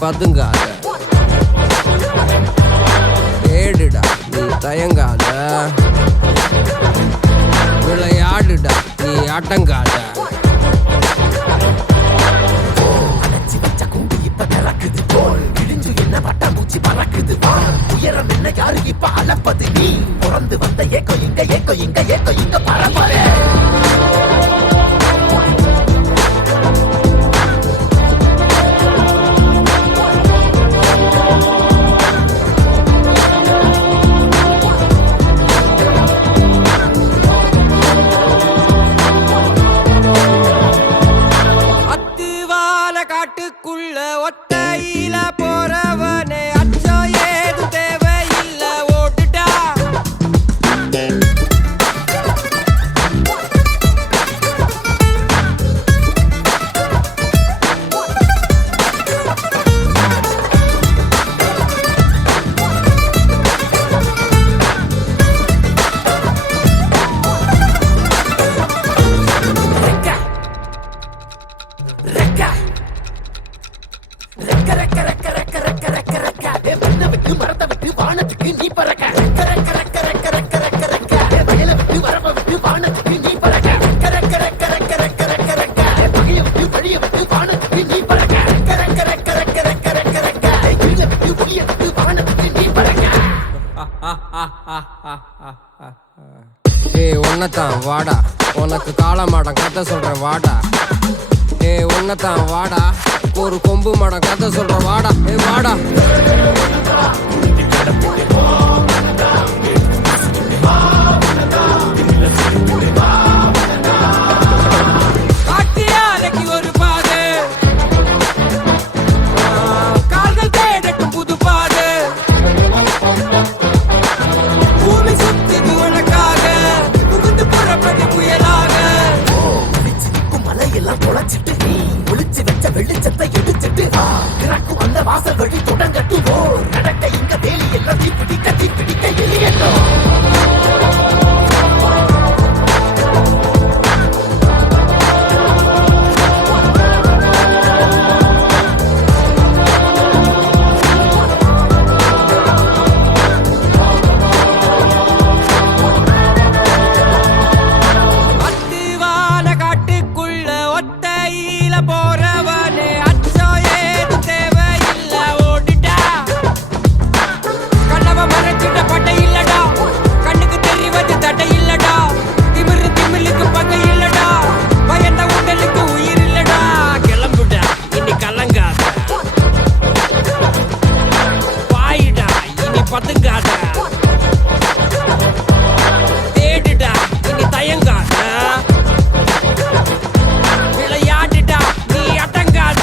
பதுங்காத, ஏடுடா நீ தயங்காத, விளையாடுடா நீ ஆட்டங்காத. உயரம் என்ன யாரு இப்ப அளப்பது நீ பிறந்து வந்த ஏக்கோ இங்க ஏக்கோ இங்க ஏக்கோ இங்க பரம்பரை. அத்துவால காட்டுக்குள்ள ஒத்தையில போறவனே அச்சம் ஏது தேவையில்ல, ஓட்டுடா. வானத்துக்கு நீ பறக்க, வயல விட்டு வரப்ப விட்டு வானத்துக்கு நீ பறக்க, பகைய விட்டு வழிய விட்டு வானத்துக்கு நீ பறக்க, கீழ விட்டு ஒளிய விட்டு வானத்துக்கு நீ பறக்க. ஏய் ஒன்னத்தான் வாடா, உனக்கு காளமாடம் கதை சொல்றேன் வாடா. ஏய் ஒன்னத்தான் வாடா, ஒரு கொம்பு மாடம் கதை சொல்றேன் வாடா. ஏய் வாடா. காட்டியாலைக்கு ஒரு பாது, கால்கள் தேடட்டும் புது பாடு. பூமி சுத்திது உனக்காக, புகுந்து புறப்பட்டு புயலாக. மலையெல்லாம் தொலைச்சிட்டு நீ ஒளிச்சு வச்ச வெளிச்சத்தை எடுத்துட்டு கிடக்கும் அந்த வாசல் வழி தொடங்கட்டு. நடக்க இங்க வேலி எல்லாம் தீப்பிடிக்க எரியட்டும். அத்துவான காட்டுக்குள்ள ஒத்தையில போறவனே அச்சம் ஏது தேவையில்ல, ஓடிட்டா. கண்ணவ மறைச்சிட்ட பட்டை இல்லடா, கண்ணுக்கு தெரிவது தட்டை இல்லடா. திமிழுக்கு பகை இல்லடா, பயந்த உடலுக்கு உயிர் இல்லடா. கிளம்புடா இனி கலங்காத, பாயிடா இனி பதுங்காத, தேடுடா இனி தயங்காத, விளையாடுடா நீ அடங்காத.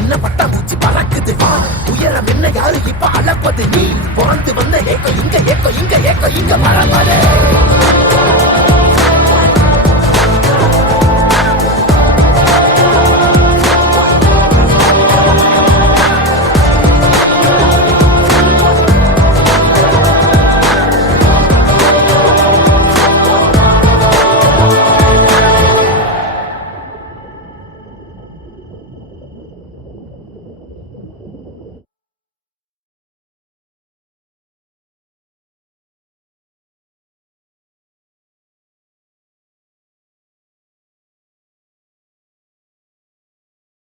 என்ன பட்டா பூச்சி பறக்குது, உயரம் என்ன யாரு இப்ப அளப்பது நீ பிறந்து வந்த ஏக்கோ இங்க ஏக்கோ இங்க ஏக்கோ இங்க பரம்பரை.